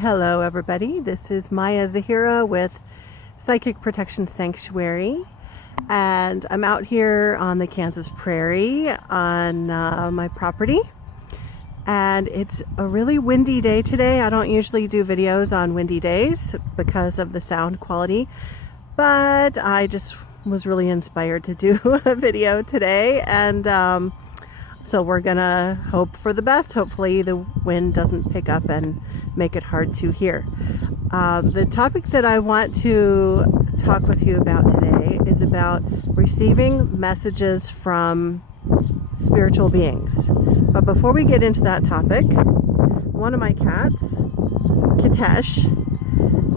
Hello everybody, this is Maya Zahira with Psychic Protection Sanctuary, and I'm out here on the Kansas prairie on my property, and it's a really windy day today. I don't usually do videos on windy days because of the sound quality, but I just was really inspired to do a video today, and so we're gonna hope for the best. Hopefully the wind doesn't pick up and make it hard to hear. The topic that I want to talk with you about today is about receiving messages from spiritual beings. But before we get into that topic, one of my cats, Kitesh,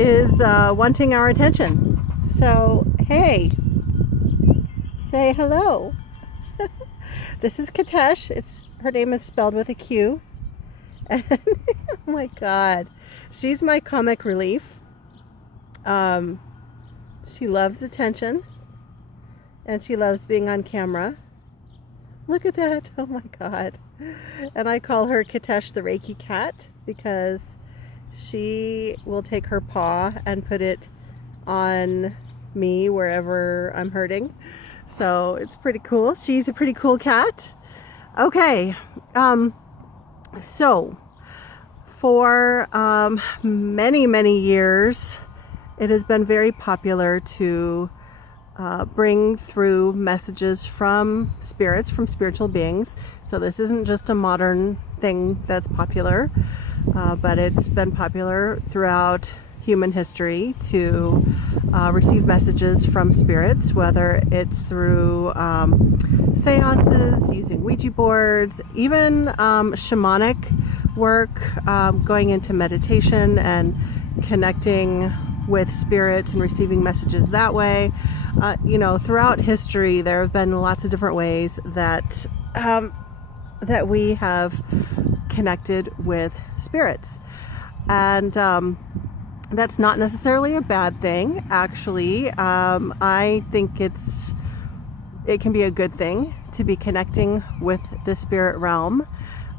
is wanting our attention. So, hey, say hello. This is Kitesh. Her name is spelled with a Q. And oh my God, she's my comic relief. She loves attention, and she loves being on camera. Look at that! Oh my God! And I call her Kitesh the Reiki cat because she will take her paw and put it on me wherever I'm hurting. So it's pretty cool. She's a pretty cool cat. Okay, so for many years, it has been very popular to bring through messages from spirits, from spiritual beings. So this isn't just a modern thing that's popular, but it's been popular throughout human history to receive messages from spirits, whether it's through seances, using Ouija boards, even shamanic work, going into meditation and connecting with spirits and receiving messages that way. Throughout history, there have been lots of different ways that that we have connected with spirits, and that's not necessarily a bad thing. Actually, I think it can be a good thing to be connecting with the spirit realm.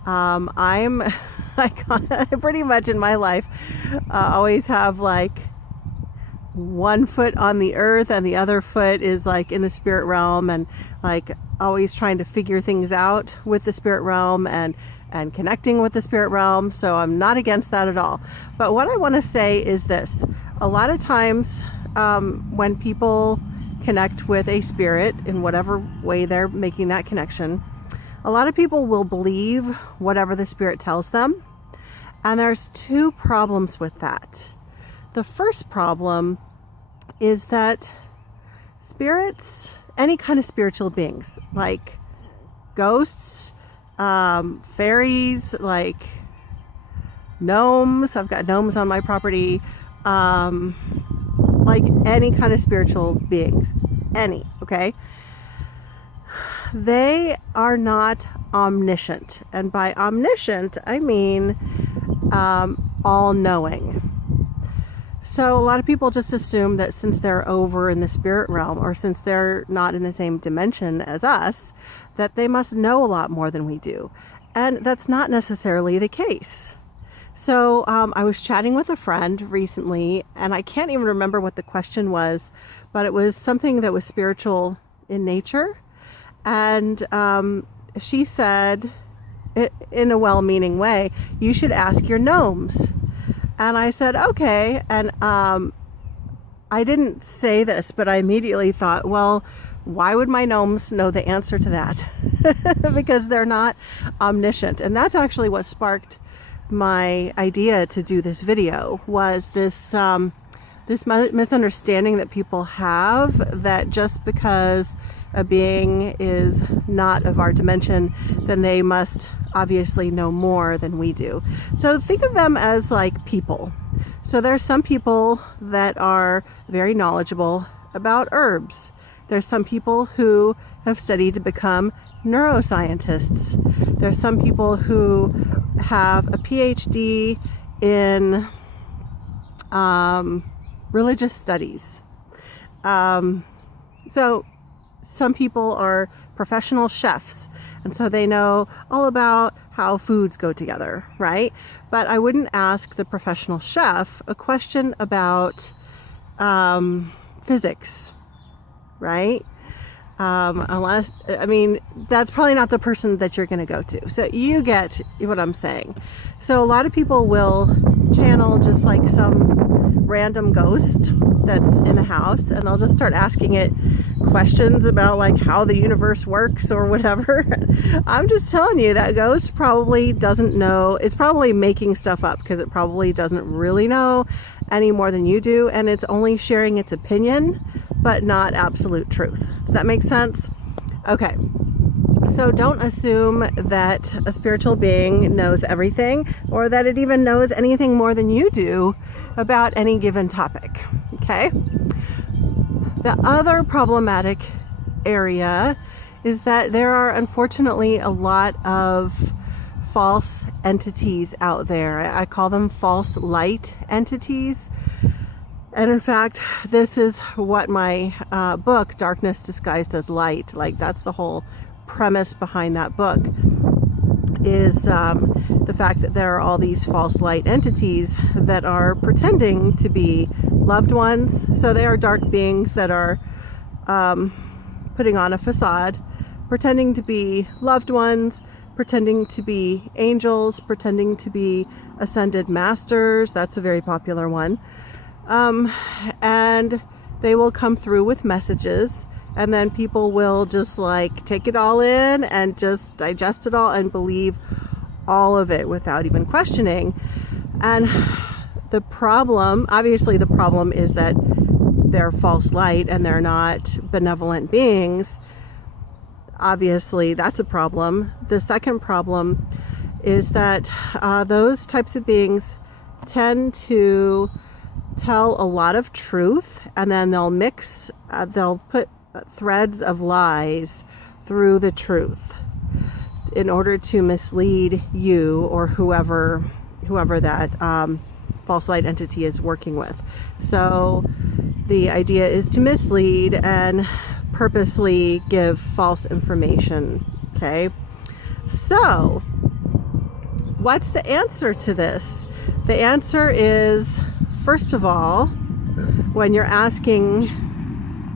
I pretty much in my life always have like one foot on the earth and the other foot is like in the spirit realm, and like always trying to figure things out with the spirit realm and connecting with the spirit realm. So I'm not against that at all. But what I want to say is this: a lot of times when people connect with a spirit in whatever way they're making that connection, a lot of people will believe whatever the spirit tells them. And there's two problems with that. The first problem is that spirits, any kind of spiritual beings, like ghosts, fairies, like gnomes. I've got gnomes on my property. Like any kind of spiritual beings, okay? They are not omniscient. And by omniscient, I mean all-knowing. So a lot of people just assume that since they're over in the spirit realm, or since they're not in the same dimension as us, that they must know a lot more than we do. And that's not necessarily the case. So I was chatting with a friend recently, and I can't even remember what the question was, but it was something that was spiritual in nature. And she said, in a well-meaning way, you should ask your gnomes. And I said, okay. And I didn't say this, but I immediately thought, well, why would my gnomes know the answer to that? Because they're not omniscient. And that's actually what sparked my idea to do this video, was this misunderstanding that people have that just because a being is not of our dimension, then they must obviously know more than we do. So think of them as like people. So there's some people that are very knowledgeable about herbs. There's some people who have studied to become neuroscientists. There's some people who have a PhD in religious studies. So some people are professional chefs, and so they know all about how foods go together, right? But I wouldn't ask the professional chef a question about physics, right? Unless, I mean, that's probably not the person that you're going to go to. So you get what I'm saying. So a lot of people will channel just like some random ghost that's in a house, and they'll just start asking it questions about like how the universe works or whatever. I'm just telling you that ghost probably doesn't know. It's probably making stuff up because it probably doesn't really know any more than you do, and it's only sharing its opinion but not absolute truth. Does that make sense? Okay. So don't assume that a spiritual being knows everything, or that it even knows anything more than you do about any given topic. Okay? The other problematic area is that there are unfortunately a lot of false entities out there. I call them false light entities. And in fact, this is what my book, Darkness Disguised as Light, like that's the whole premise behind that book, is the fact that there are all these false light entities that are pretending to be loved ones. So they are dark beings that are putting on a facade, pretending to be loved ones, pretending to be angels, pretending to be ascended masters. That's a very popular one. And they will come through with messages, and then people will just like take it all in and just digest it all and believe all of it without even questioning. And the problem, obviously the problem is that they're false light and they're not benevolent beings. Obviously that's a problem. The second problem is that those types of beings tend to tell a lot of truth, and then they'll put threads of lies through the truth in order to mislead you or whoever that false light entity is working with. So the idea is to mislead and purposely give false information. Okay, so what's the answer to this? The answer is, first of all, when you're asking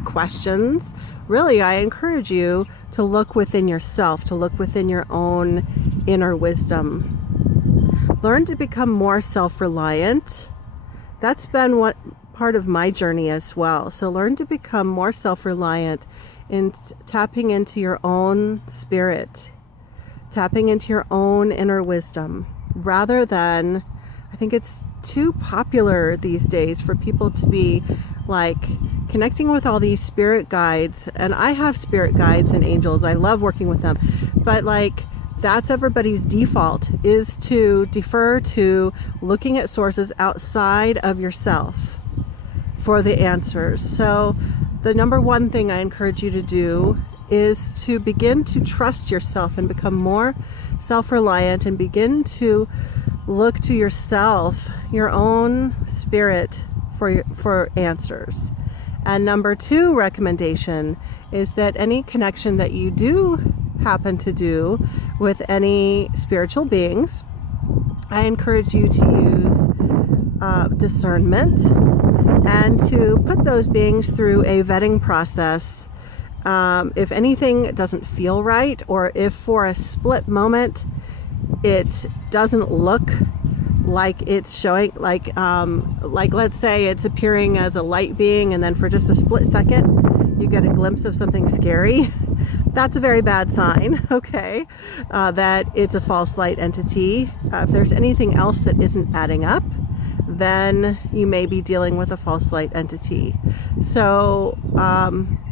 questions, really, I encourage you to look within yourself, to look within your own inner wisdom. Learn to become more self-reliant. That's been what part of my journey as well. So learn to become more self-reliant in tapping into your own spirit, tapping into your own inner wisdom, rather than, I think it's too popular these days for people to be like connecting with all these spirit guides. And I have spirit guides and angels. I love working with them. But like, that's everybody's default, is to defer to looking at sources outside of yourself for the answers. So the number one thing I encourage you to do is to begin to trust yourself and become more self-reliant, and begin to look to yourself, your own spirit, for answers. And number two recommendation is that any connection that you do happen to do with any spiritual beings, I encourage you to use discernment and to put those beings through a vetting process. If anything doesn't feel right, or if for a split moment it doesn't look like it's showing, like let's say it's appearing as a light being, and then for just a split second you get a glimpse of something scary, that's a very bad sign, okay, that it's a false light entity. If there's anything else that isn't adding up, then you may be dealing with a false light entity. So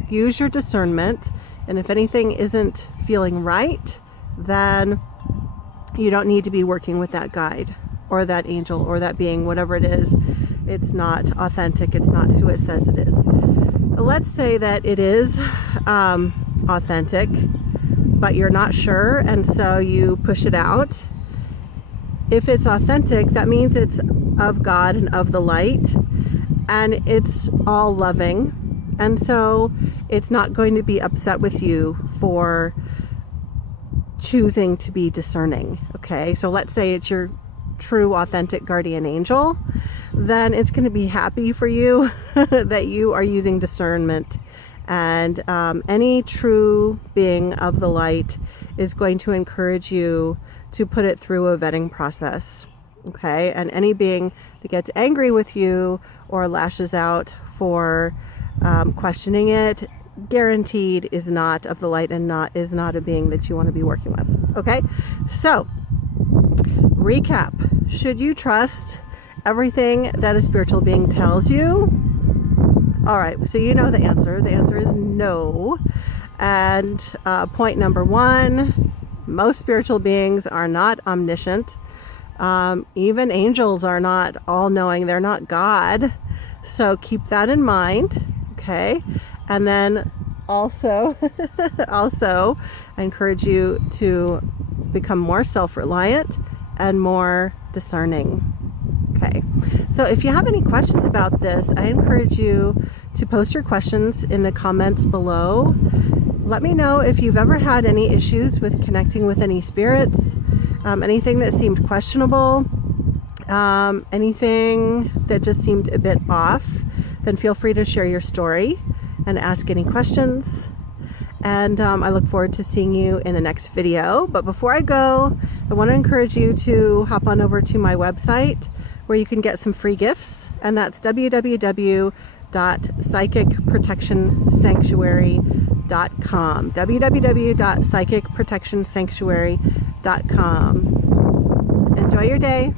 use your discernment, and if anything isn't feeling right, then you don't need to be working with that guide or that angel or that being, whatever it is. It's not authentic. It's not who it says it is. Let's say that it is authentic, but you're not sure, and so you push it out. If it's authentic, that means it's of God and of the light, and it's all loving, and so it's not going to be upset with you for choosing to be discerning. Okay. okay, so let's say it's your true authentic guardian angel, then it's going to be happy for you that you are using discernment. And any true being of the light is going to encourage you to put it through a vetting process. Okay, and any being that gets angry with you or lashes out for questioning it, guaranteed is not of the light and is not a being that you want to be working with. Okay, so recap: should you trust everything that a spiritual being tells you? All right, so you know the answer. The answer is no. And point number one: most spiritual beings are not omniscient. Even angels are not all-knowing. They're not God. So keep that in mind, okay? And then also, I encourage you to become more self-reliant and more discerning. Okay, so if you have any questions about this, I encourage you to post your questions in the comments below. Let me know if you've ever had any issues with connecting with any spirits, anything that seemed questionable, anything that just seemed a bit off. Then feel free to share your story and ask any questions. And I look forward to seeing you in the next video. But before I go, I want to encourage you to hop on over to my website where you can get some free gifts, and that's www.psychicprotectionsanctuary.com. www.psychicprotectionsanctuary.com. Enjoy your day.